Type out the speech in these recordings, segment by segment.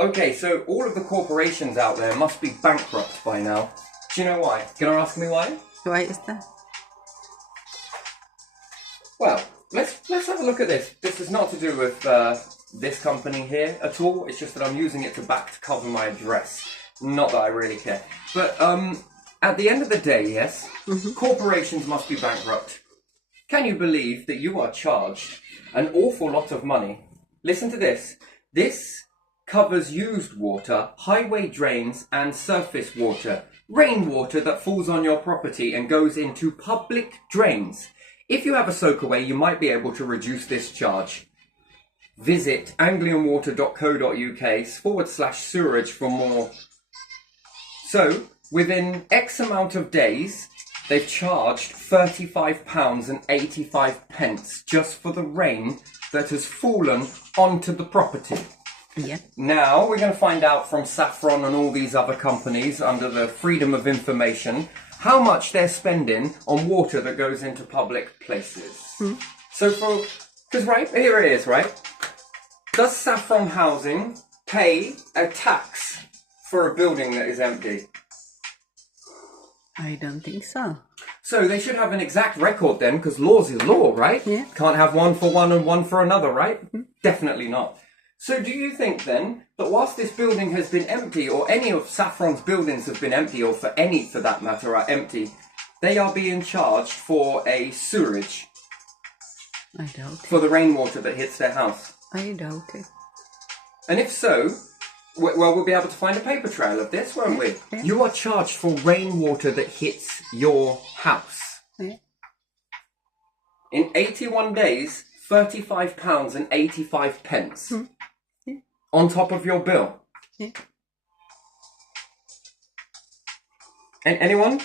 Okay, so all of the corporations out there must be bankrupt by now. Do you know why? Gonna ask me why? Why is that? Well, let's have a look at this. This is not to do with this company here at all. It's just that I'm using it to cover my address. Not that I really care. But at the end of the day, yes, corporations must be bankrupt. Can you believe that you are charged an awful lot of money? Listen to this. This covers used water, highway drains and surface water, rainwater that falls on your property and goes into public drains. If you have a soakaway, you might be able to reduce this charge. Visit anglianwater.co.uk/sewerage for more. So, within X amount of days, they've charged £35.85 just for the rain that has fallen onto the property. Yeah. Now, we're going to find out from Saffron and all these other companies under the freedom of information how much they're spending on water that goes into public places. So because right, here it is, right? Does Saffron Housing pay a tax for a building that is empty? I don't think so. So they should have an exact record then, because laws is law, right? Yeah. Can't have one for one and one for another, right? Definitely not. So do you think then that whilst this building has been empty, or any of Saffron's buildings have been empty, or for any for that matter are empty, they are being charged for a sewerage I doubt it. for the rainwater that hits their house? I doubt it. And if so, well, we'll be able to find a paper trail of this, won't we? Yeah. You are charged for rainwater that hits your house. Yeah. In 81 days, £35.85 on top of your bill. Yeah. And anyone?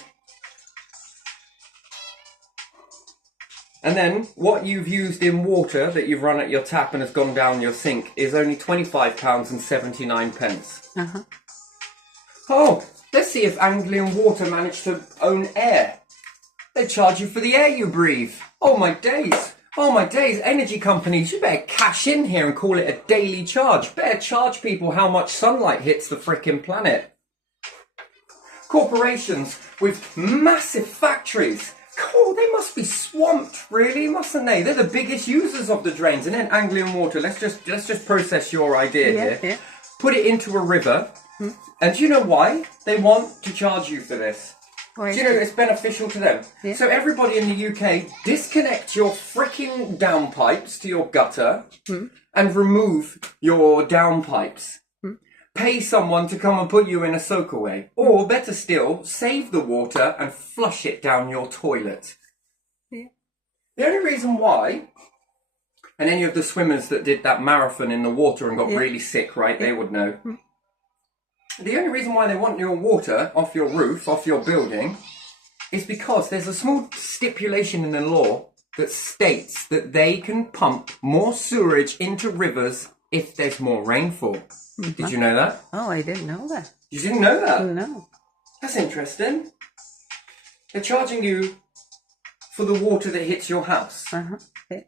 And then what you've used in water that you've run at your tap and has gone down your sink is only £25.79. Uh-huh. Oh, let's see if Anglian Water managed to own air. They charge you for the air you breathe. Oh my days. Oh my days. Energy companies, you better cash in here and call it a daily charge. Better charge people how much sunlight hits the frickin' planet. Corporations with massive factories. Oh, they must be swamped, really, mustn't they? They're the biggest users of the drains. And then Anglian Water, let's just process your idea here. Yeah. Put it into a river. And do you know why they want to charge you for this? Why? Do you know it's beneficial to them? Yeah. So everybody in the UK, disconnect your freaking downpipes to your gutter and remove your downpipes. Pay someone to come and put you in a soakaway. Or better still, save the water and flush it down your toilet. Yeah. The only reason why, and any of the swimmers that did that marathon in the water and got really sick, right, they would know. The only reason why they want your water off your roof, off your building, is because there's a small stipulation in the law that states that they can pump more sewerage into rivers if there's more rainfall. Did you know that? Oh, I didn't know that. You didn't know that? No. That's interesting. They're charging you for the water that hits your house. Uh-huh. Yeah.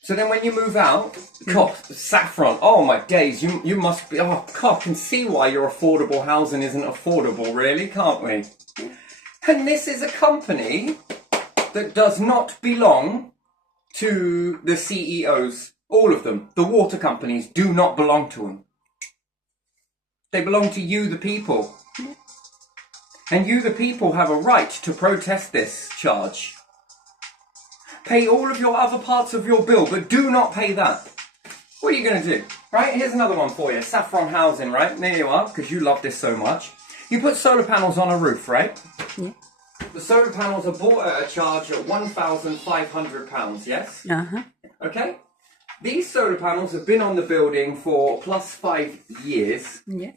So then when you move out, God, Saffron, oh my days, you must be, oh God, I can see why your affordable housing isn't affordable, really, can't we? And this is a company that does not belong to the CEOs, all of them. The water companies do not belong to them. They belong to you, the people. And you, the people, have a right to protest this charge. Pay all of your other parts of your bill, but do not pay that. What are you going to do? Right, here's another one for you. Saffron Housing, right? There you are, because you love this so much. You put solar panels on a roof, right? Yeah. The solar panels are bought at a charge of £1,500, yes? Uh-huh. Okay? These solar panels have been on the building for plus 5 years. Yeah.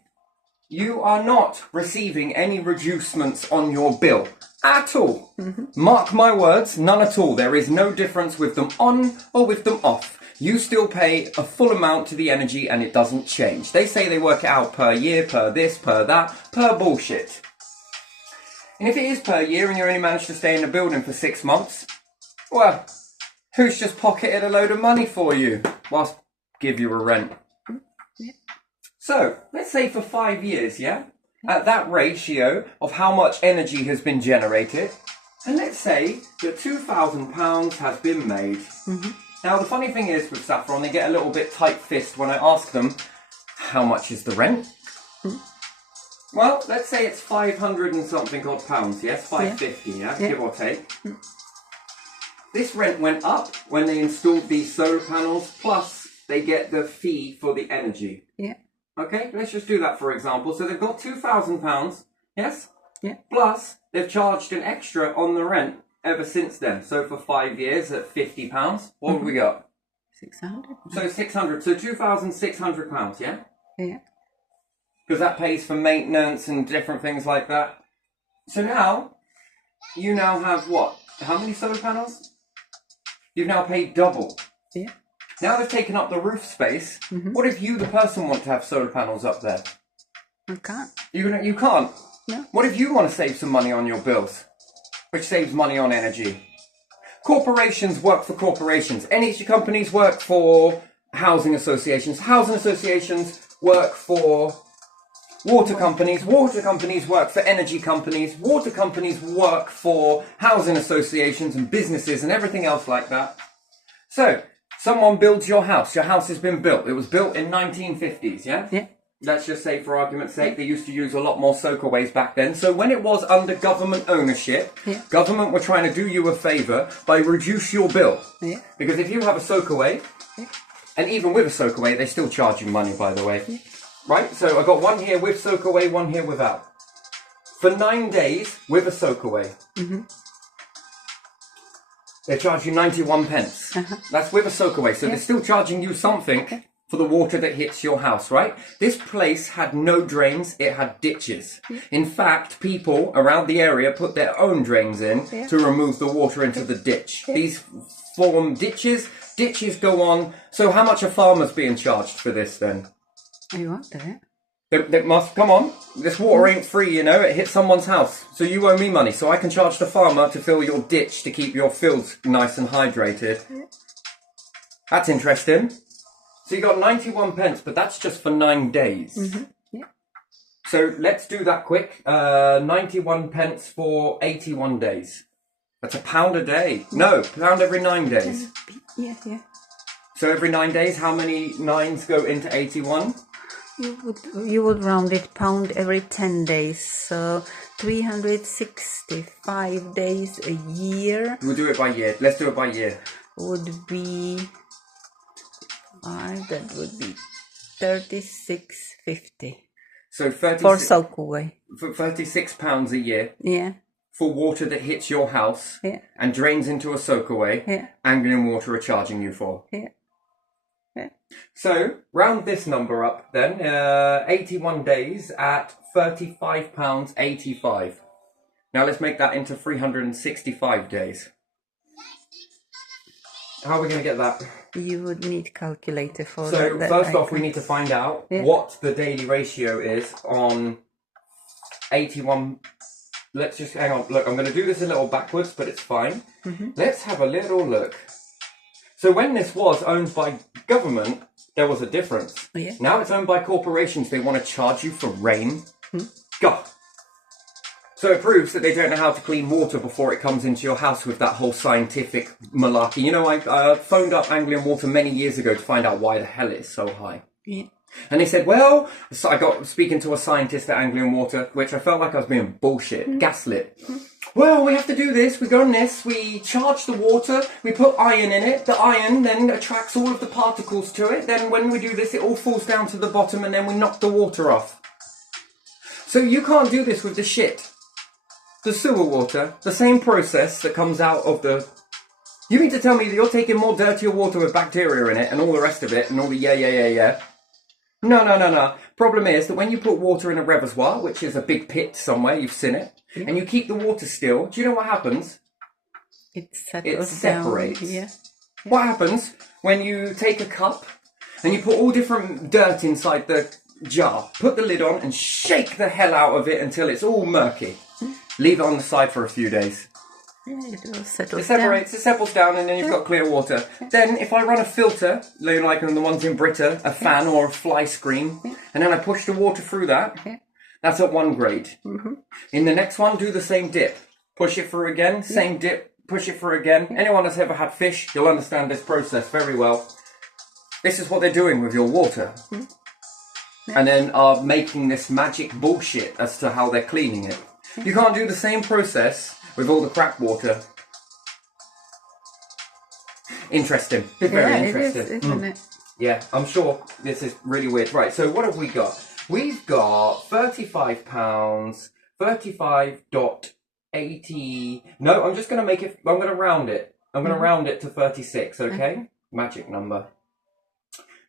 You are not receiving any reducements on your bill at all. Mark my words, none at all. There is no difference with them on or with them off. You still pay a full amount to the energy and it doesn't change. They say they work it out per year, per this, per that, per bullshit. And if it is per year and you only manage to stay in the building for 6 months, well, who's just pocketed a load of money for you whilst give you a rent? So, let's say for 5 years, yeah? At that ratio of how much energy has been generated, and let's say that £2,000 has been made. Now, the funny thing is with Saffron, they get a little bit tight-fist when I ask them, how much is the rent? Well, let's say it's 500 and something odd pounds, yes? 550, yeah? Give or take. This rent went up when they installed these solar panels, plus they get the fee for the energy. Yeah. Okay, let's just do that for example. So they've got £2,000, yes? Yeah. Plus, they've charged an extra on the rent ever since then. So for 5 years at £50, what have we got? 600. So 600, so £2,600, yeah? Yeah. Because that pays for maintenance and different things like that. So now, you now have what? How many solar panels? You've now paid double. Yeah. Now they've taken up the roof space. What if you, the person, want to have solar panels up there? I can't. You can't? No. What if you want to save some money on your bills? Which saves money on energy. Corporations work for corporations. Energy companies work for housing associations. Housing associations work for water companies. Water companies work for energy companies. Water companies work for housing associations and businesses and everything else like that. So, someone builds your house. Your house has been built. It was built in 1950s, yeah? Yeah. Let's just say, for argument's sake, they used to use a lot more soakaways back then. So when it was under government ownership, government were trying to do you a favour by reduce your bill. Yeah. Because if you have a soakaway, and even with a soakaway, they still charge you money, by the way. Right? So I got one here with soakaway, one here without. For 9 days with a soakaway, they charge you 91 pence. That's with a soakaway. So they're still charging you something for the water that hits your house, right? This place had no drains, it had ditches. In fact, people around the area put their own drains in to remove the water into the ditch. These form ditches. Ditches go on. So how much are farmers being charged for this then? You want that? They must, come on, this water ain't free, you know, it hits someone's house. So you owe me money, so I can charge the farmer to fill your ditch to keep your fields nice and hydrated. That's interesting. So you got 91 pence, but that's just for 9 days. Yeah. So let's do that quick. 91 pence for 81 days. That's £1 a day. No, £1 every 9 days. Yeah. So every 9 days, how many nines go into 81? You would round it pound every 10 days, so 365 days a year We'll do it by year. Let's do it by year. would be that would be 36.50 So for 36 soakaway. for £36 a year Yeah. for water that hits your house Yeah. and drains into a soakaway. Yeah. Anglian Water are charging you for. Yeah. So, round this number up then, 81 days at £35.85. Now let's make that into 365 days. How are we going to get that? You would need calculator for So, that. first off, we need to find out what the daily ratio is on 81. Let's just, hang on, look, I'm going to do this a little backwards, but it's fine. Let's have a little look. So when this was owned by government, there was a difference. Yeah. Now it's owned by corporations. They want to charge you for rain. God. So it proves that they don't know how to clean water before it comes into your house with that whole scientific malarkey. You know, I phoned up Anglian Water many years ago to find out why the hell it's so high. Yeah. And they said, well, so I got speaking to a scientist at Anglian Water, which I felt like I was being bullshit, gaslit. Well, we have to do this, we go on this, we charge the water, we put iron in it, the iron then attracts all of the particles to it, then when we do this it all falls down to the bottom and then we knock the water off. So you can't do this with the shit. The sewer water, the same process that comes out of the... You mean to tell me that you're taking more dirtier water with bacteria in it and all the rest of it and all the yeah. No. Problem is that when you put water in a reservoir, which is a big pit somewhere, you've seen it, and you keep the water still, do you know what happens? It settles separates. down. Yeah. What happens when you take a cup and you put all different dirt inside the jar, put the lid on and shake the hell out of it until it's all murky. Leave it on the side for a few days. Yeah, it will settle It separates, it settles down, and then you've got clear water. Then, if I run a filter, like on the ones in Brita, a fan or a fly screen, and then I push the water through that. Yeah. That's at 1 grade. Mm-hmm. In the next one, do the same dip. Push it through again, same dip, push it through again. Anyone that's ever had fish, you'll understand this process very well. This is what they're doing with your water. Mm. And then are making this magic bullshit as to how they're cleaning it. You can't do the same process with all the crap water. Interesting. Very interesting. It is, isn't it? Yeah, I'm sure this is really weird. Right, so what have we got? We've got £35, 35.80. No, I'm just going to make it, I'm going to round it. I'm going to round it to 36, okay? Magic number.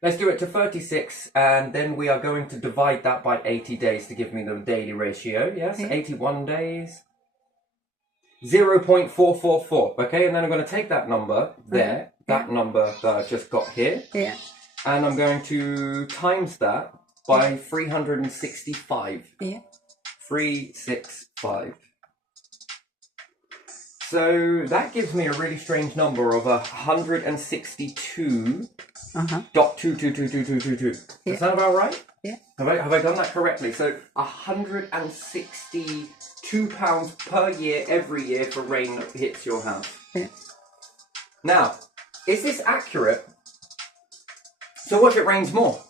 Let's do it to 36, and then we are going to divide that by 80 days to give me the daily ratio. Yes, 81 days. 0.444, okay? And then I'm going to take that number there, that number that I've just got here, and I'm going to times that by 365. Yeah. 365. So that gives me a really strange number of 162. Dot 2222222. Does that sound about right? Yeah. Have I done that correctly? So £162 per year every year for rain that hits your house. Yeah. Now, is this accurate? So what if it rains more?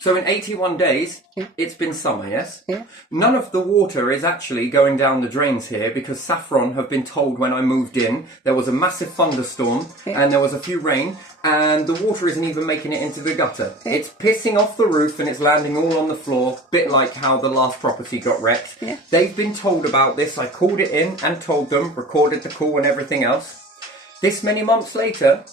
So in 81 days, it's been summer, yes? Yeah. None of the water is actually going down the drains here because Saffron have been told when I moved in there was a massive thunderstorm and there was a few rain and the water isn't even making it into the gutter. It's pissing off the roof and it's landing all on the floor, bit like how the last property got wrecked. Yeah. They've been told about this. I called it in and told them, recorded the call and everything else. This many months later,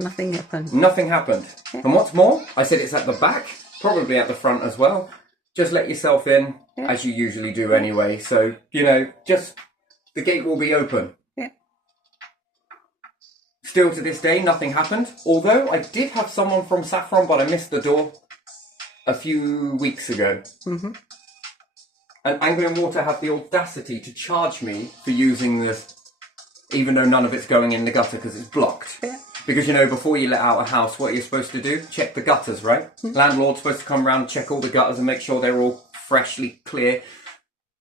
nothing happened. Nothing happened. And what's more, I said it's at the back. Probably at the front as well. Just let yourself in, as you usually do anyway. So, you know, just the gate will be open. Yeah. Still to this day, nothing happened. Although I did have someone from Saffron, but I missed the door a few weeks ago. Mm-hmm. And Anglian Water have the audacity to charge me for using this, even though none of it's going in the gutter because it's blocked. Yeah. Because, you know, before you let out a house, what you're supposed to do? Check the gutters, right? Landlord's supposed to come around and check all the gutters and make sure they're all freshly clear.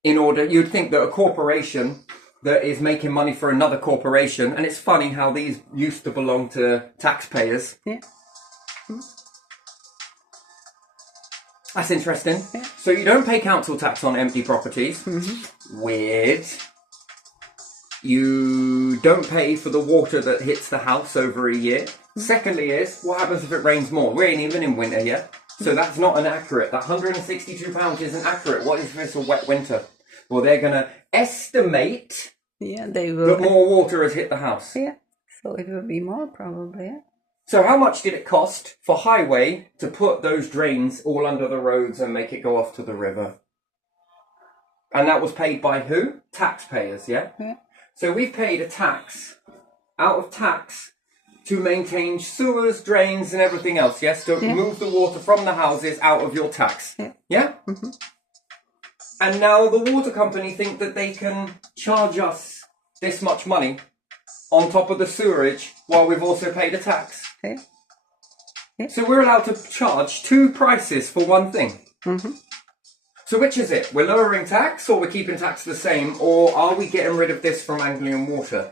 In order, you'd think that a corporation that is making money for another corporation, and it's funny how these used to belong to taxpayers. Yeah. That's interesting. Yeah. So you don't pay council tax on empty properties. Weird. You don't pay for the water that hits the house over a year. Secondly is, what happens if it rains more? We ain't even in winter yet. So that's not inaccurate. That £162 isn't accurate. What if it's a wet winter? Well, they're going to estimate they will. that more water has hit the house. Yeah. So it will be more probably, yeah. So how much did it cost for Highway to put those drains all under the roads and make it go off to the river? And that was paid by who? Taxpayers, yeah? Yeah. So we've paid a tax, out of tax, to maintain sewers, drains and everything else, yes? To move the water from the houses out of your tax. Yeah? Mm-hmm. And now the water company think that they can charge us this much money on top of the sewerage while we've also paid a tax. Yeah. Yeah. So we're allowed to charge two prices for one thing. Mm-hmm. So which is it? We're lowering tax or we're keeping tax the same, or are we getting rid of this from Anglian Water?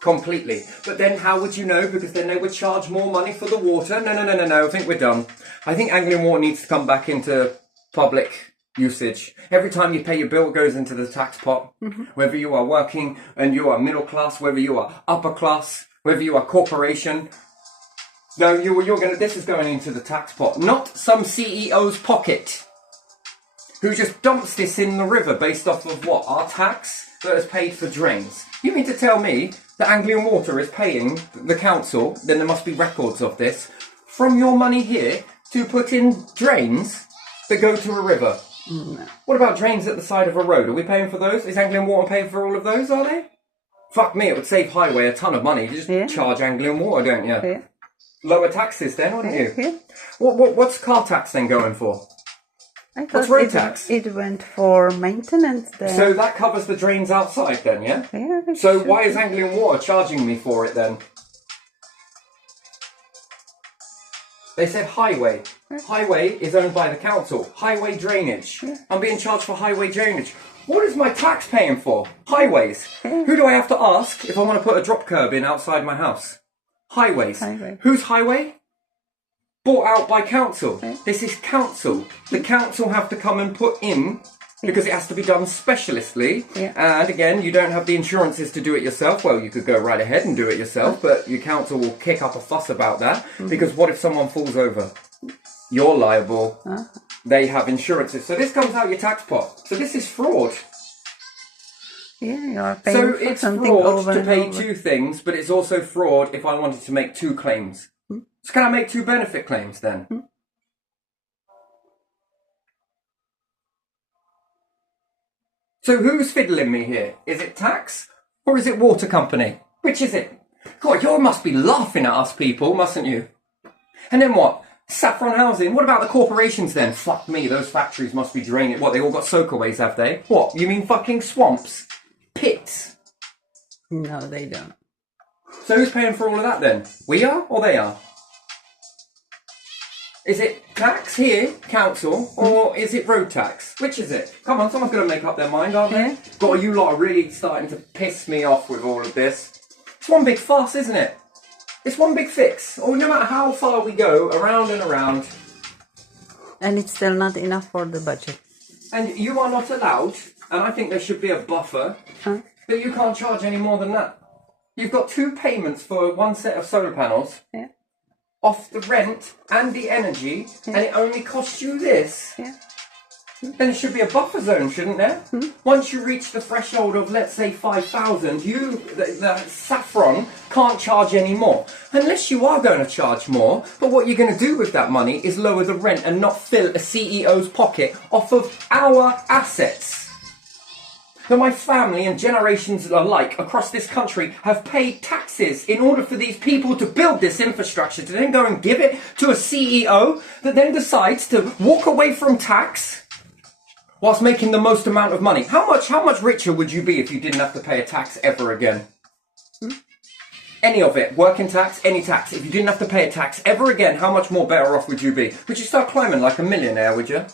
Completely. But then how would you know? Because then they would charge more money for the water. No. I think we're done. I think Anglian Water needs to come back into public usage. Every time you pay your bill, it goes into the tax pot. Whether you are working and you are middle class, whether you are upper class, whether you are corporation. No, you're gonna. This is going into the tax pot, not some CEO's pocket who just dumps this in the river based off of what? Our tax that is paid for drains. You mean to tell me that Anglian Water is paying the council, then there must be records of this, from your money here to put in drains that go to a river? No. What about drains at the side of a road? Are we paying for those? Is Anglian Water paying for all of those, are they? Fuck me, it would save Highway a ton of money. You just charge Anglian Water, don't you? Yeah. Lower taxes then, wouldn't you? Yeah. What's car tax then going for? I What's thought road tax? It went for maintenance then. So that covers the drains outside then, yeah? Yeah. So why is Anglian Water charging me for it then? They said highway. Highway is owned by the council. Highway drainage. I'm being charged for highway drainage. What is my tax paying for? Highways. Who do I have to ask if I want to put a drop curb in outside my house? Highways. Highway. Whose highway? Bought out by council. This is council. The council have to come and put in because it has to be done specialistly. Yeah. And again, you don't have the insurances to do it yourself. Well, you could go right ahead and do it yourself, but your council will kick up a fuss about that because what if someone falls over? You're liable. They have insurances. So this comes out your tax pot. So this is fraud. Yeah, you are paying So for it's something fraud over to and pay over. 2 things, but it's also fraud if I wanted to make 2 claims. So can I make 2 benefit claims then? So who's fiddling me here? Is it tax or is it water company? Which is it? God, you must be laughing at us people, mustn't you? And then what? Saffron Housing. What about the corporations then? Fuck me, those factories must be draining. What, they all got soakaways, have they? What, you mean fucking swamps? Pits? No, they don't. So who's paying for all of that then? We are or they are? Is it tax here, council, or is it road tax? Which is it? Come on, someone's going to make up their mind, aren't they? Yeah. God, you lot are really starting to piss me off with all of this. It's one big farce, isn't it? It's one big fix. Or no matter how far we go, around and around, And it's still not enough for the budget. and you are not allowed, and I think there should be a buffer, Huh? that you can't charge any more than that. You've got 2 payments for 1 set of solar panels, Yeah. off the rent and the energy, and it only costs you this. Yeah. Then it should be a buffer zone, shouldn't there? Once you reach the threshold of, let's say, 5,000, the Saffron can't charge any more. Unless you are going to charge more, but what you're going to do with that money is lower the rent and not fill a CEO's pocket off of our assets. That my family and generations alike across this country have paid taxes in order for these people to build this infrastructure, to then go and give it to a CEO that then decides to walk away from tax whilst making the most amount of money. How much richer would you be if you didn't have to pay a tax ever again? Any of it, working tax, any tax. If you didn't have to pay a tax ever again, how much more better off would you be? Would you start climbing like a millionaire, would you?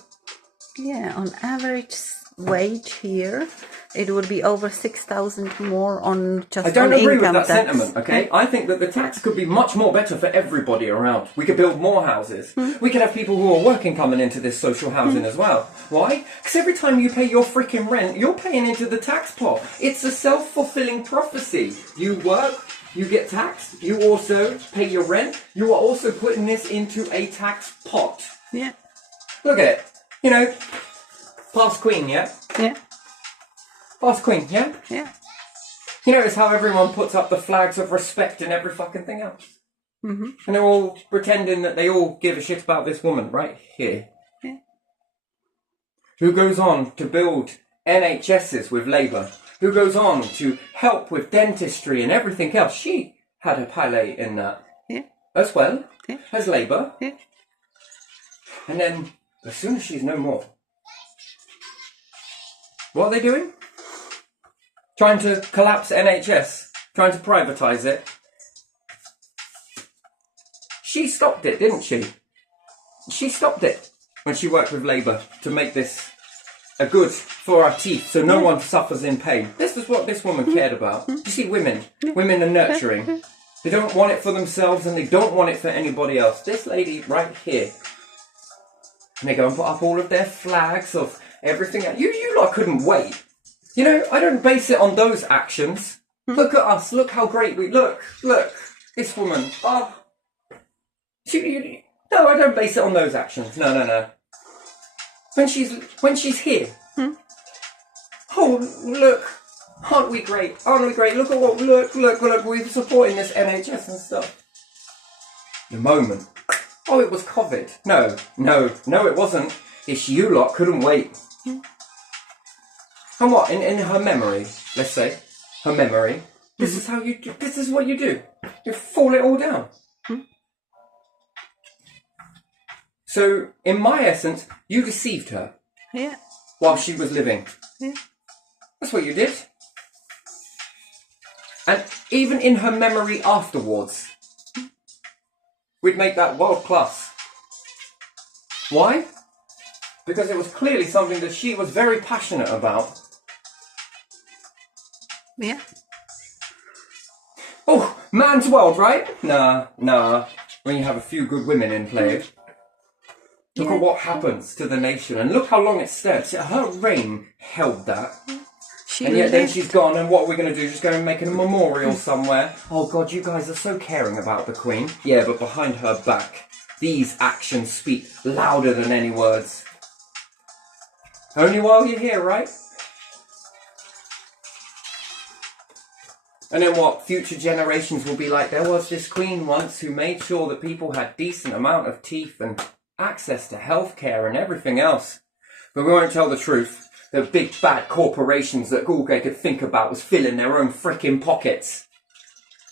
Yeah, on average wage here, it would be over 6,000 more on just I don't on agree with income that tax. sentiment, okay? I think that the tax could be much more better for everybody around. We could build more houses. We could have people who are working coming into this social housing as well. Why? Because every time you pay your freaking rent, you're paying into the tax pot. It's a self-fulfilling prophecy. You work, you get taxed, you also pay your rent, you are also putting this into a tax pot. Yeah. Look at it. You know, past Queen, yeah? Yeah. Past Queen, yeah? Yeah. You notice how everyone puts up the flags of respect and every fucking thing else? Mm-hmm. And they're all pretending that they all give a shit about this woman right here. Yeah. Who goes on to build NHSs with Labour. Who goes on to help with dentistry and everything else. She had a palette in that. Yeah. As well Yeah. as Labour. Yeah. And then, as soon as she's no more, what are they doing? Trying to collapse NHS, trying to privatise it. She stopped it, didn't she? She stopped it when she worked with Labour to make this a good for our teeth so no one suffers in pain. This is what this woman cared about. You see, women are nurturing. They don't want it for themselves and they don't want it for anybody else. This lady right here, and they go and put up all of their flags of everything. You lot couldn't wait. You know, I don't base it on those actions. Look at us. Look how great we look. Look, this woman. Oh, no, I don't base it on those actions. No. When she's here. Oh, look. Aren't we great? Aren't we great? Look at what. Look. We're supporting this NHS and stuff. The moment. Oh, it was COVID. No, it wasn't. It's you lot couldn't wait. And what? In her memory, let's say, her memory. This is how you. This is what you do. You fall it all down. So, in my essence, you deceived her Yeah. while she was living. Yeah. That's what you did. And even in her memory afterwards, we'd make that world class. Why? Because it was clearly something that she was very passionate about. Yeah. Oh, man's world, right? Nah. When you have a few good women in play. Look at what happens to the nation, and look how long it stood. Her reign held that. And yet then she's gone, and what are we going to do? Just go and make a memorial somewhere? Oh God, you guys are so caring about the Queen. Yeah, but behind her back, these actions speak louder than any words. Only while you're here, right? And then what? Future generations will be like, there was this Queen once who made sure that people had decent amount of teeth and access to healthcare and everything else. But we won't tell the truth. The big bad corporations that all they could think about was filling their own frickin' pockets.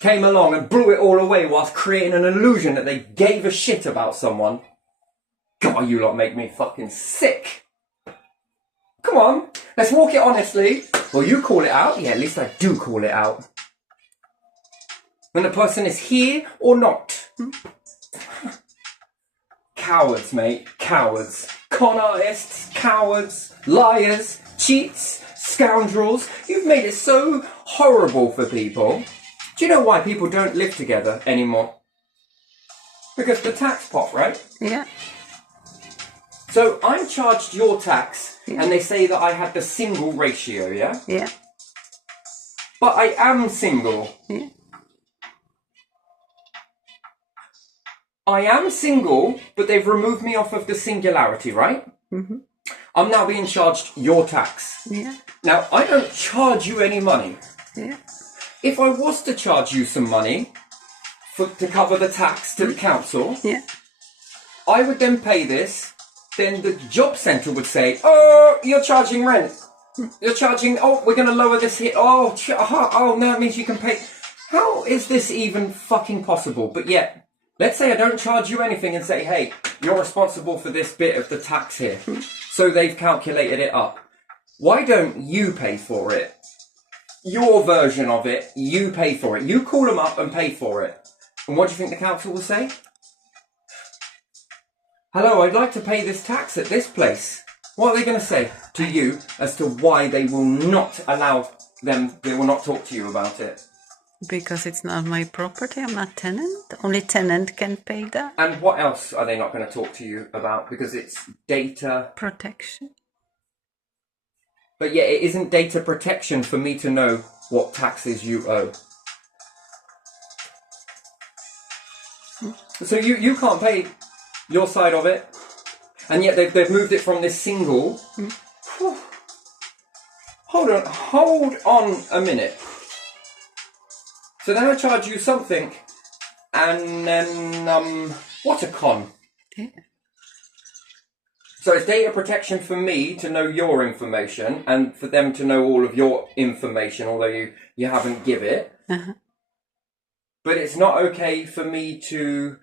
Came along and blew it all away whilst creating an illusion that they gave a shit about someone. God, you lot make me fucking sick. Come on, let's walk it honestly. Well, you call it out. Yeah, at least I do call it out. When the person is here or not. Cowards, mate. Cowards. Con artists, cowards, liars, cheats, scoundrels. You've made it so horrible for people. Do you know why people don't live together anymore? Because the tax pot, right? Yeah. So I'm charged your tax, and they say that I had the single ratio, yeah? Yeah. But I am single. Yeah. I am single, but they've removed me off of the singularity, right? Mm-hmm. I'm now being charged your tax. Yeah. Now, I don't charge you any money. Yeah. If I was to charge you some money to cover the tax to the council, Yeah. I would then pay this. Then the job centre would say, oh, you're charging rent. You're charging, oh, we're going to lower this here. Oh, no, it means you can pay. How is this even fucking possible? But yet, let's say I don't charge you anything and say, hey, you're responsible for this bit of the tax here. So they've calculated it up. Why don't you pay for it? Your version of it, you pay for it. You call them up and pay for it. And what do you think the council will say? Hello, I'd like to pay this tax at this place. What are they going to say to you as to why they will not allow them, they will not talk to you about it? Because it's not my property, I'm not tenant. Only tenant can pay that. And what else are they not going to talk to you about? Because it's data Protection. But yet it isn't data protection for me to know what taxes you owe. So you can't pay your side of it, and yet they've moved it from this single. Hold on a minute. So then I charge you something, and then what a con. Yeah. So it's data protection for me to know your information, and for them to know all of your information, although you haven't give it. Uh-huh. But it's not okay for me to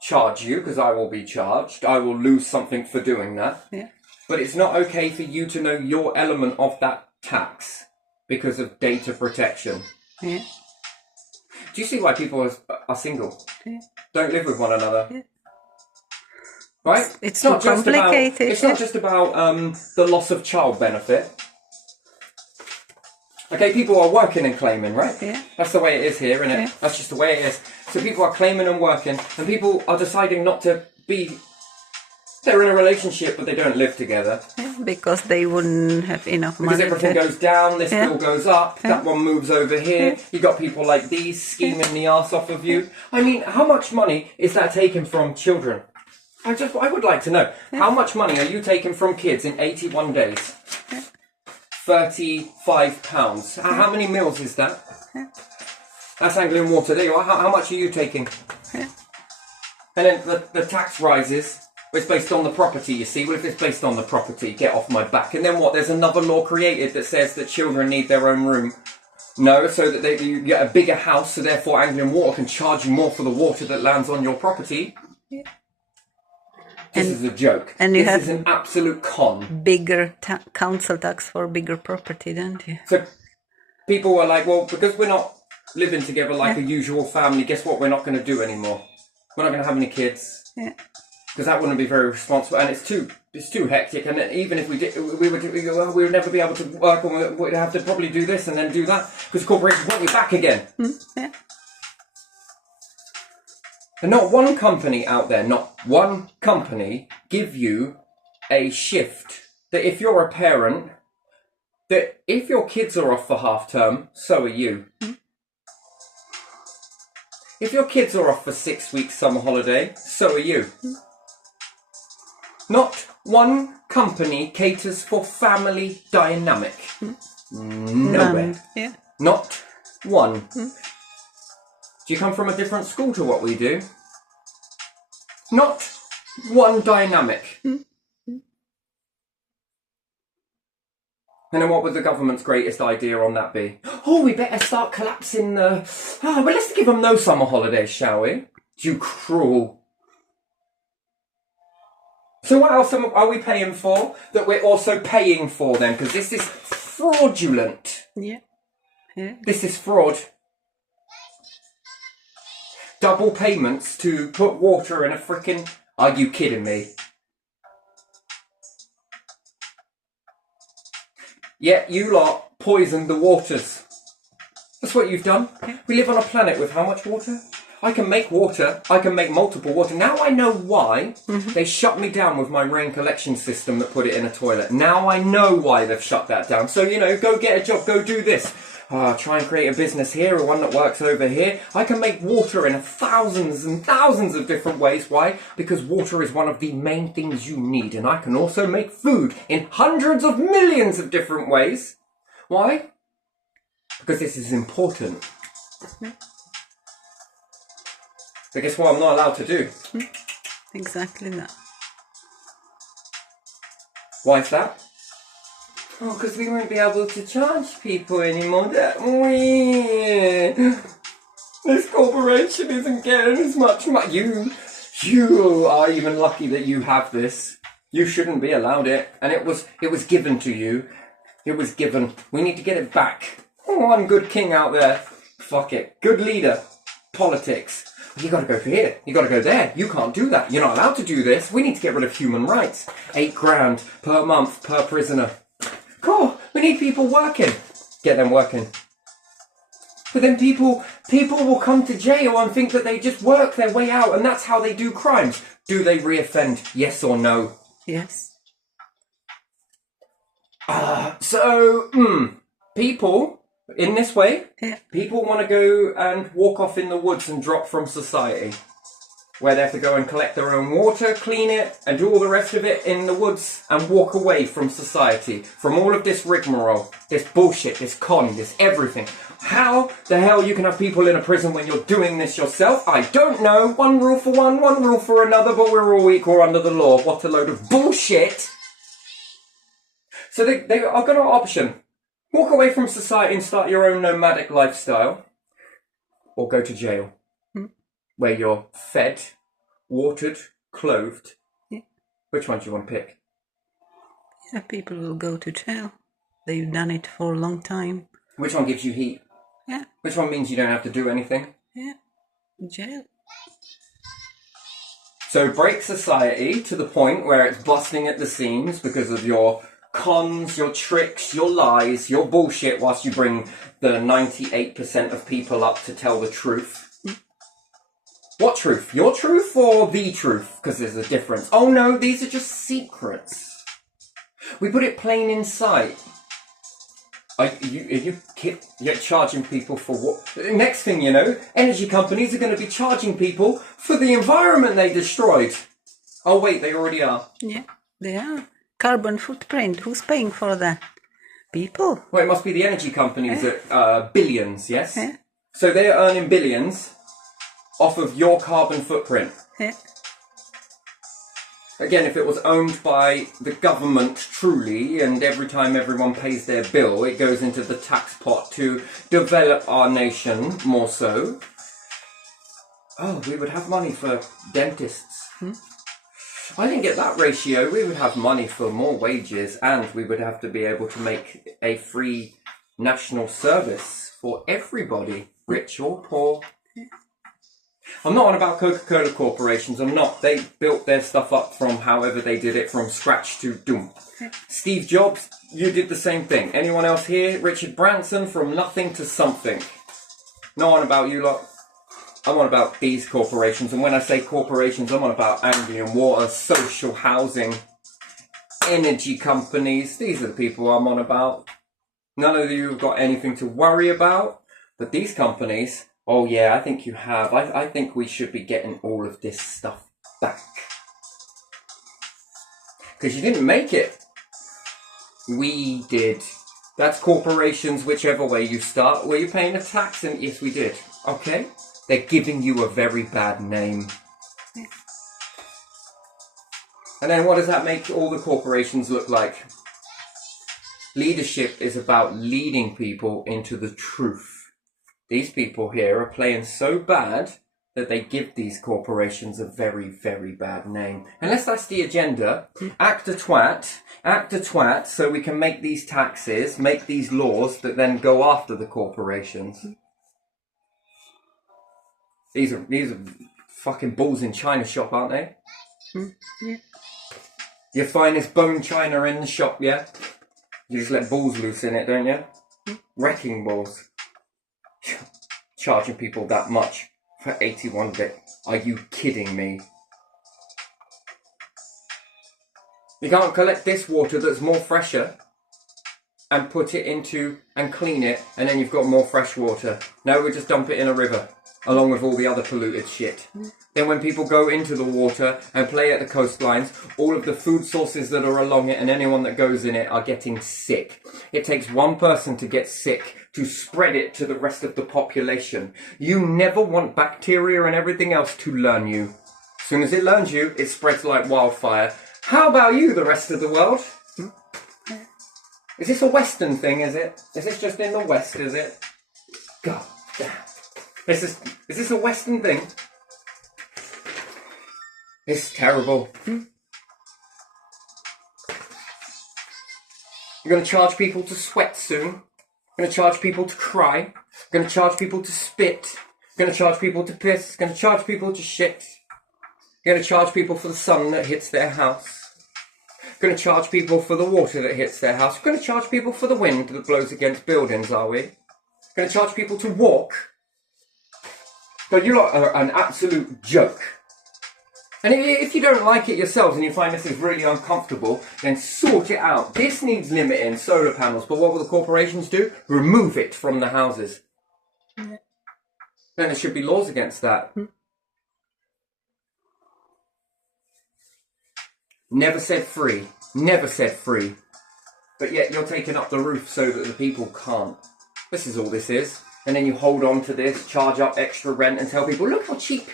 charge you, because I will be charged. I will lose something for doing that. Yeah. But it's not okay for you to know your element of that tax because of data protection. Yeah. Do you see why people are single? Yeah. Don't live with one another. Yeah. Right? It's not complicated. It's not just about the loss of child benefit. Okay, people are working and claiming, right? Yeah. That's the way it is here, isn't it? Yeah. That's just the way it is. So people are claiming and working, and people are deciding not to be... They're in a relationship, but they don't live together. Yeah, because they wouldn't have enough Because money. everything goes down, this Yeah. bill goes up, Yeah. that one moves over here. Yeah. You got people like these scheming the arse off of you. I mean, how much money is that taken from children? I would like to know. How much money are you taking from kids in 81 days? Yeah. £35. How many meals is that? Yeah. That's Anglian Water. There you are. How much are you taking? Yeah. And then the tax rises. It's based on the property, you see. Well, if it's based on the property, get off my back. And then what? There's another law created that says that children need their own room. No, so that you get a bigger house, so therefore Anglian Water can charge you more for the water that lands on your property. Yeah. This is a joke. And you this have is an absolute con. bigger council tax for bigger property, don't you? So people were like, well, because we're not living together like a usual family, guess what we're not going to do anymore? We're not going to have any kids. Yeah. because that wouldn't be very responsible, and it's too hectic. And then even if we did, we would never be able to work on. We'd have to probably do this and then do that because corporations want you back again. Yeah. And not one company out there, not one company give you a shift that if you're a parent, that if your kids are off for half term, so are you. If your kids are off for 6 weeks summer holiday, so are you. Not one company caters for family dynamic. Nowhere. None. Yeah. Not one. Do you come from a different school to what we do? Not one dynamic. And then what would the government's greatest idea on that be? Oh, we better start collapsing the... Oh, well, let's give them no summer holidays, shall we? You cruel. So what else are we paying for that we're also paying for then? Because this is fraudulent. Yeah. Yeah. This is fraud. Double payments to put water in a frickin'... Are you kidding me? Yeah, you lot poisoned the waters. That's what you've done. We live on a planet with how much water? I can make water. I can make multiple water. Now I know why they shut me down with my rain collection system that put it in a toilet. Now I know why they've shut that down. So, you know, go get a job, go do this. Try and create a business here, or one that works over here. I can make water in thousands and thousands of different ways. Why? Because water is one of the main things you need. And I can also make food in hundreds of millions of different ways. Why? Because this is important. But guess what I'm not allowed to do? Exactly that. Why is that? Oh, because we won't be able to charge people anymore, that we. This corporation isn't getting as much money. You are even lucky that you have this. You shouldn't be allowed it. And it was given to you. It was given. We need to get it back. One good king out there. Fuck it. Good leader. Politics. You gotta go here. You gotta go there. You can't do that. You're not allowed to do this. We need to get rid of human rights. $8 grand per month per prisoner. Cool. We need people working. Get them working. But then people will come to jail and think that they just work their way out, and that's how they do crimes. Do they reoffend? Yes or no? Yes. People in this way, Yeah. people want to go and walk off in the woods and drop from society, where they have to go and collect their own water, clean it, and do all the rest of it in the woods and walk away from society, from all of this rigmarole, this bullshit, this con, this everything. How the hell you can have people in a prison when you're doing this yourself? I don't know. One rule for one rule for another, but we're all equal under the law. What a load of bullshit. So they are going to option. Walk away from society and start your own nomadic lifestyle, or go to jail, where you're fed, watered, clothed. Yeah. Which one do you want to pick? Yeah, people will go to jail. They've done it for a long time. Which one gives you heat? Yeah. Which one means you don't have to do anything? Yeah. Jail. So break society to the point where it's busting at the seams because of your cons, your tricks, your lies, your bullshit, whilst you bring the 98% of people up to tell the truth. What truth? Your truth or the truth? Because there's a difference. Oh no, these are just secrets. We put it plain in sight. You're charging people for what? Next thing you know, energy companies are going to be charging people for the environment they destroyed. Oh wait, they already are. Yeah, they are. Carbon footprint. Who's paying for that? People. Well, it must be the energy companies at billions, yes? Yeah. So they're earning billions off of your carbon footprint. Yeah. Again, if it was owned by the government truly, and every time everyone pays their bill, it goes into the tax pot to develop our nation more so. Oh, we would have money for dentists. I think at that ratio, we would have money for more wages, and we would have to be able to make a free national service for everybody, rich or poor. I'm not on about Coca-Cola corporations. I'm not. They built their stuff up from however they did it, from scratch to doom. Steve Jobs, you did the same thing. Anyone else here? Richard Branson, from nothing to something. Not on about you lot. I'm on about these corporations. And when I say corporations, I'm on about Anglian Water, social housing, energy companies. These are the people I'm on about. None of you have got anything to worry about. But these companies, oh yeah, I think you have. I think we should be getting all of this stuff back. Because you didn't make it. We did. That's corporations, whichever way you start. Were you paying a tax? And yes, we did. Okay. They're giving you a very bad name. And then what does that make all the corporations look like? Leadership is about leading people into the truth. These people here are playing so bad that they give these corporations a very, very bad name. Unless that's the agenda, act a twat, so we can make these taxes, make these laws that then go after the corporations. These are fucking balls in China shop, aren't they? Yeah. You find this bone china in the shop, yeah? You just let balls loose in it, don't you? Wrecking balls. Charging people that much for 81-bit. Are you kidding me? You can't collect this water that's more fresher and put it into and clean it, and then you've got more fresh water. No, we just dump it in a river, along with all the other polluted shit. Then when people go into the water and play at the coastlines, all of the food sources that are along it and anyone that goes in it are getting sick. It takes one person to get sick to spread it to the rest of the population. You never want bacteria and everything else to learn you. As soon as it learns you, it spreads like wildfire. How about you, the rest of the world? Is this a Western thing, is it? Is this just in the West, is it? God damn. Is this a Western thing? It's terrible. You're going to charge people to sweat soon. You're going to charge people to cry. You're going to charge people to spit. You're going to charge people to piss. You're going to charge people to shit. You're going to charge people for the sun that hits their house. You're going to charge people for the water that hits their house. You're going to charge people for the wind that blows against buildings, are we? You're going to charge people to walk. But you lot are an absolute joke. And if you don't like it yourselves and you find this is really uncomfortable, then sort it out. This needs limiting solar panels, but what will the corporations do? Remove it from the houses. Then there should be laws against that. Never said free. Never said free. But yet you're taking up the roof so that the people can't. This is all this is. And then you hold on to this, charge up extra rent and tell people, look how cheap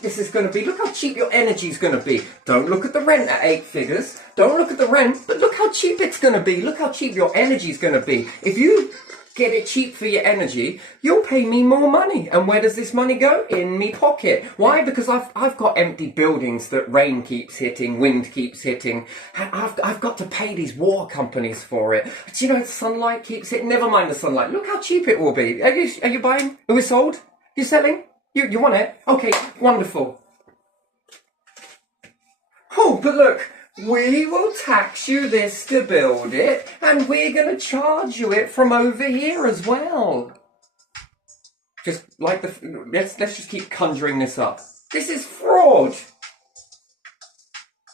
this is going to be. Look how cheap your energy is going to be. Don't look at the rent at 8 figures. Don't look at the rent, but look how cheap it's going to be. Look how cheap your energy is going to be. If you get it cheap for your energy, you'll pay me more money. And where does this money go? In me pocket. Why? Because I've got empty buildings that rain keeps hitting, wind keeps hitting. I've got to pay these water companies for it. Do you know sunlight keeps hitting? Never mind the sunlight. Look how cheap it will be. Are you buying? Are we sold? You selling? You want it? Okay, wonderful. Oh, but look, we will tax you this to build it, and we're going to charge you it from over here as well. Just like let's just keep conjuring this up. This is fraud.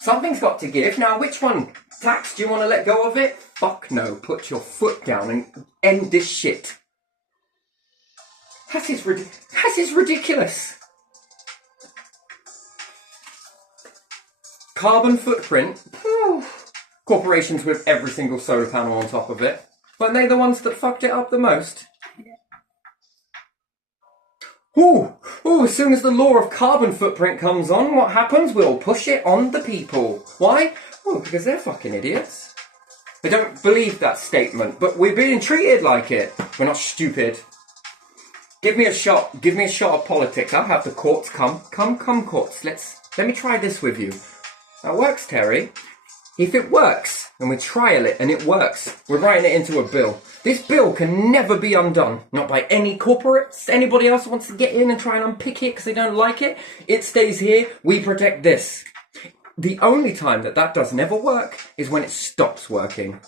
Something's got to give. Now, which one? Tax? Do you want to let go of it? Fuck no. Put your foot down and end this shit. That is ridiculous. Carbon footprint. Corporations with every single solar panel on top of it. Weren't they the ones that fucked it up the most? As soon as the law of carbon footprint comes on, what happens? We'll push it on the people. Why? Oh, because they're fucking idiots. They don't believe that statement, but we're being treated like it. We're not stupid. Give me a shot of politics. I'll have the courts come courts. Let me try this with you. That works, Terry. If it works, and we trial it and it works. We're writing it into a bill. This bill can never be undone. Not by any corporates, anybody else who wants to get in and try and unpick it because they don't like it. It stays here. We protect this. The only time that does never work is when it stops working.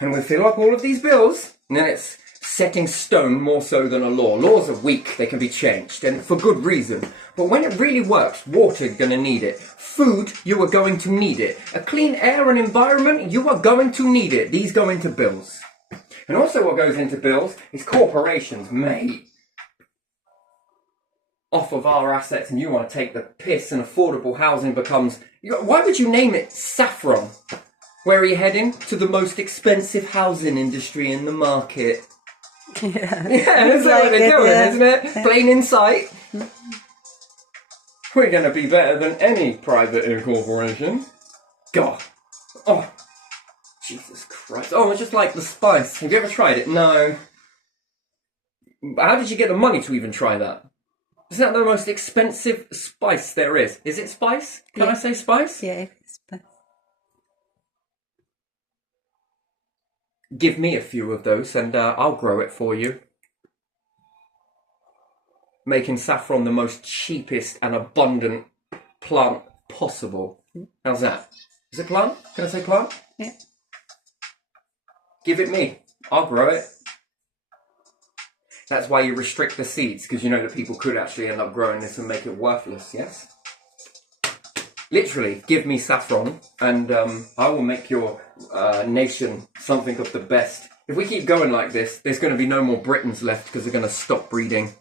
And we fill up all of these bills, and then it's set in stone more so than a law. Laws are weak, they can be changed, and for good reason. But when it really works, water, you're going to need it. Food, you are going to need it. A clean air and environment, you are going to need it. These go into bills. And also what goes into bills is corporations, mate. Off of our assets, and you want to take the piss, and affordable housing becomes... Why would you name it Saffron? Where are you heading? To the most expensive housing industry in the market. Yeah, That's what they're doing, isn't it? Plain in sight. We're going to be better than any private incorporation. God. Oh. Jesus Christ. Oh, it's just like the spice. Have you ever tried it? No. How did you get the money to even try that? Isn't that the most expensive spice there is? Is it spice? Can I say spice? Yeah, it's spice. Give me a few of those and I'll grow it for you. Making saffron the most cheapest and abundant plant possible. How's that? Is it plant? Can I say plant? Yeah. Give it me. I'll grow it. That's why you restrict the seeds, because you know that people could actually end up growing this and make it worthless, yes? Literally, give me saffron, and I will make your nation something of the best. If we keep going like this, there's going to be no more Britons left because they're going to stop breeding.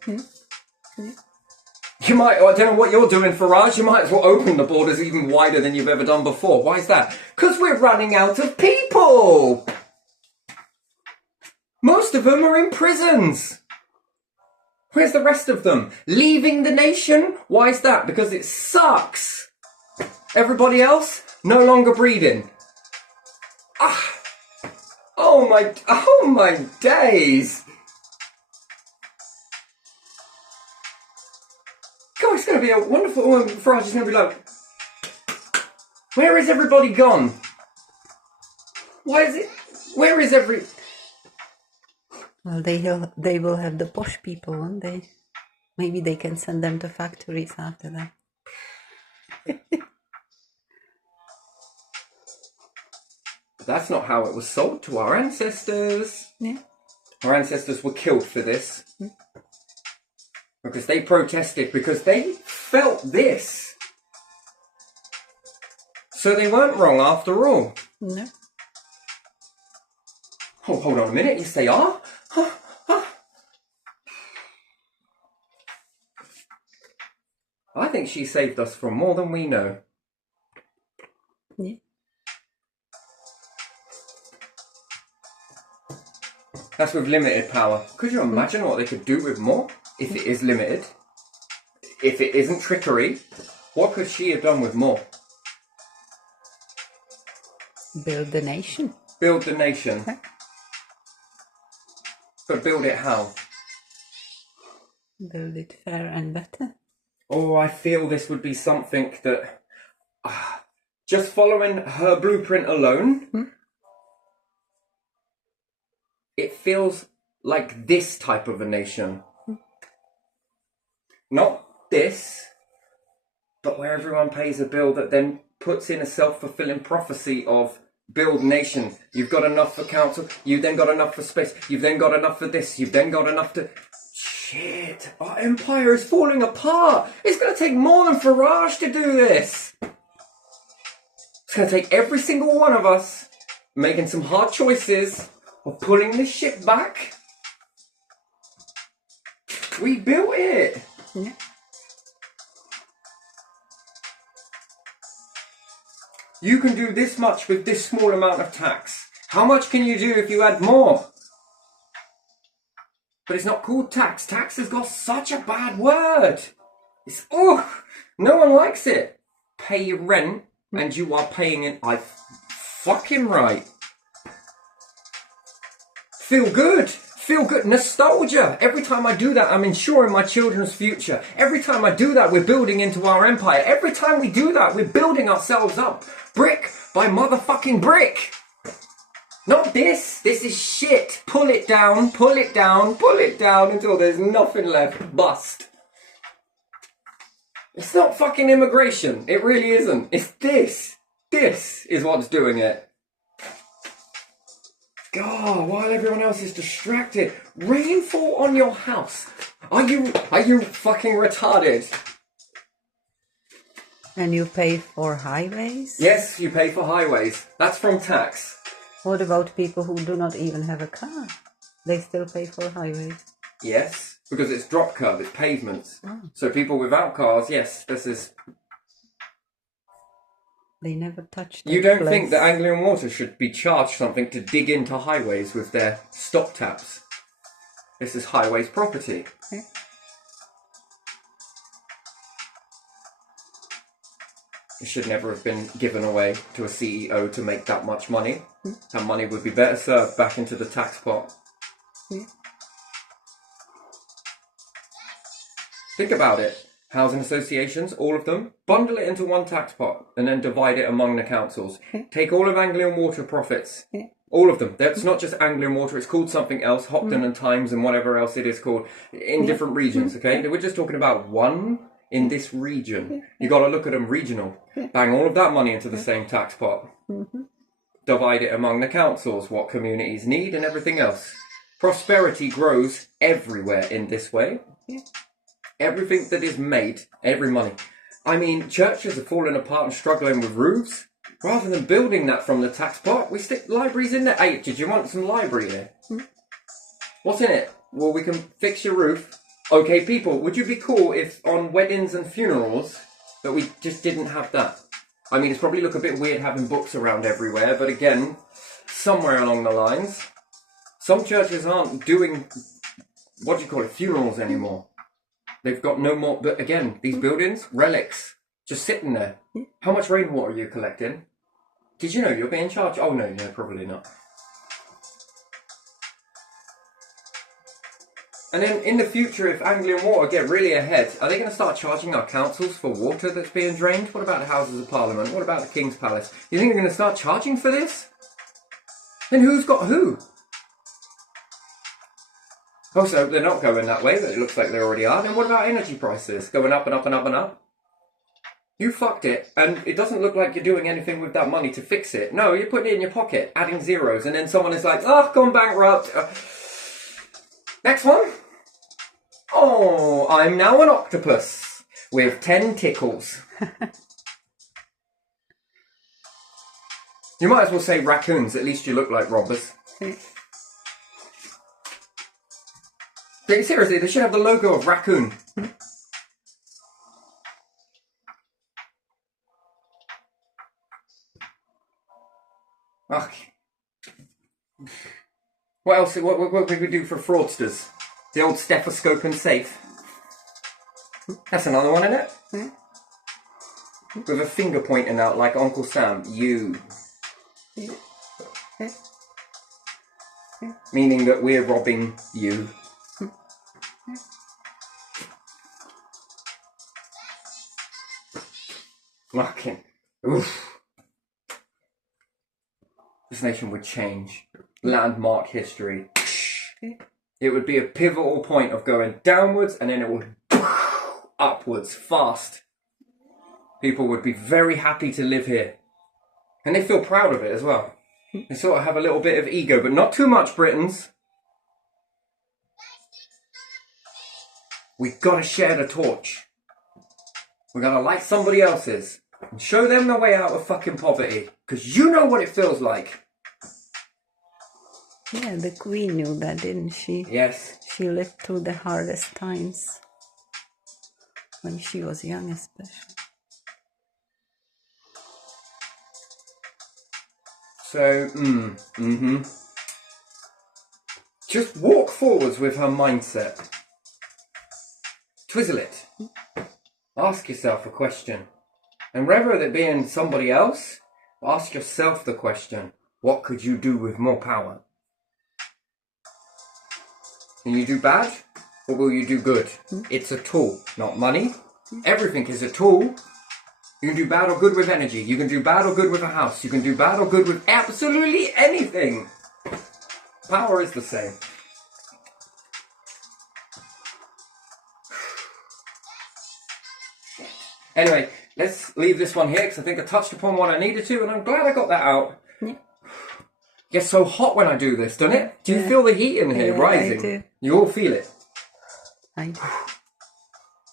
You might, I don't know what you're doing, Farage, you might as well open the borders even wider than you've ever done before. Why is that? Because we're running out of people! Most of them are in prisons. Where's the rest of them? Leaving the nation? Why is that? Because it sucks. Everybody else, no longer breeding. Oh my days. God, it's going to be a wonderful one. Farage is going to be like, where is everybody gone? Why is it, where is every... Well, they will have the posh people one day. Maybe they can send them to factories after that. That's not how it was sold to our ancestors. Yeah. Our ancestors were killed for this. Because they protested, because they felt this. So they weren't wrong after all. No. Oh, hold on a minute, yes they are. I think she saved us from more than we know. Yeah. That's with limited power. Could you imagine what they could do with more? If it is limited? If it isn't trickery? What could she have done with more? Build the nation. Build the nation. Okay. But build it how? Build it fair and better. Oh, I feel this would be something that... just following her blueprint alone... It feels like this type of a nation. Not this, but where everyone pays a bill that then puts in a self-fulfilling prophecy of build nation. You've got enough for council, you've then got enough for space, you've then got enough for this, you've then got enough to... Shit, our empire is falling apart. It's going to take more than Farage to do this. It's going to take every single one of us making some hard choices of pulling this ship back. We built it. Yeah. You can do this much with this small amount of tax. How much can you do if you add more? But it's not called tax. Tax has got such a bad word. It's, no one likes it. Pay your rent and you are paying it. Fucking right. Feel good. Feel good. Nostalgia. Every time I do that, I'm ensuring my children's future. Every time I do that, we're building into our empire. Every time we do that, we're building ourselves up. Brick by motherfucking brick. Not this. This is shit. Pull it down, pull it down, pull it down until there's nothing left. Bust. It's not fucking immigration. It really isn't. It's this. This is what's doing it. God, while everyone else is distracted. Rainfall on your house. Are you fucking retarded? And you pay for highways? Yes, you pay for highways. That's from tax. What about people who do not even have a car? They still pay for highways? Yes, because it's drop curb, it's pavements. Oh. So people without cars, yes, this is... They never touch that You don't place. think that Anglian Water should be charged something to dig into highways with their stop taps? This is highways property. Okay. It should never have been given away to a CEO to make that much money. That money would be better served back into the tax pot. Yeah. Think about it. Housing associations, all of them, bundle it into one tax pot and then divide it among the councils. Take all of Anglian Water profits. All of them. That's not just Anglian Water, it's called something else, Hopton and Thames and whatever else it is called, in different regions, okay? We're just talking about one in this region. You got to look at them regional. Bang all of that money into the same tax pot. Divide it among the councils, what communities need and everything else. Prosperity grows everywhere in this way. Everything that is made, every money. I mean, churches are falling apart and struggling with roofs. Rather than building that from the tax pot, we stick libraries in there. Hey, did you want some library here? What's in it? Well, we can fix your roof. Okay, people, would you be cool if on weddings and funerals that we just didn't have that? I mean, it's probably look a bit weird having books around everywhere, but again, somewhere along the lines, some churches aren't doing, what do you call it, funerals anymore. They've got no more, but again, these buildings, relics, just sitting there. How much rainwater are you collecting? Did you know you're being charged? Oh no, probably not. And then in the future, if Anglian Water get really ahead, are they going to start charging our councils for water that's being drained? What about the Houses of Parliament? What about the King's Palace? You think they're going to start charging for this? Then who's got who? Also, they're not going that way, but it looks like they already are. Then what about energy prices? Going up and up and up and up? You fucked it, and it doesn't look like you're doing anything with that money to fix it. No, you're putting it in your pocket, adding zeros, and then someone is like, oh, gone bankrupt. Next one. Oh, I'm now an octopus with 10 tickles. You might as well say raccoons, at least you look like robbers. Seriously, they should have the logo of raccoon. Okay. What else? What could we do for fraudsters? The old stethoscope and safe. That's another one, isn't it? With a finger pointing out like Uncle Sam. You. Meaning that we're robbing you. Fucking. Oof. This nation would change. Landmark history. It would be a pivotal point of going downwards and then it would upwards fast. People would be very happy to live here. And they feel proud of it as well. They sort of have a little bit of ego, but not too much, Britons. We've got to share the torch. We're going to light somebody else's and show them the way out of fucking poverty. Because you know what it feels like. Yeah, the Queen knew that, didn't she? Yes. She lived through the hardest times. When she was young, especially. So, just walk forwards with her mindset. Twizzle it. Ask yourself a question. And rather than being somebody else, ask yourself the question, what could you do with more power? Can you do bad or will you do good? It's a tool, not money. Everything is a tool. You can do bad or good with energy. You can do bad or good with a house. You can do bad or good with absolutely anything. Power is the same. Anyway, let's leave this one here because I think I touched upon what I needed to, and I'm glad I got that out. Yeah. It gets so hot when I do this, doesn't it? Do you Yeah. feel the heat in here Yeah, I rising? do. You all feel it? I do.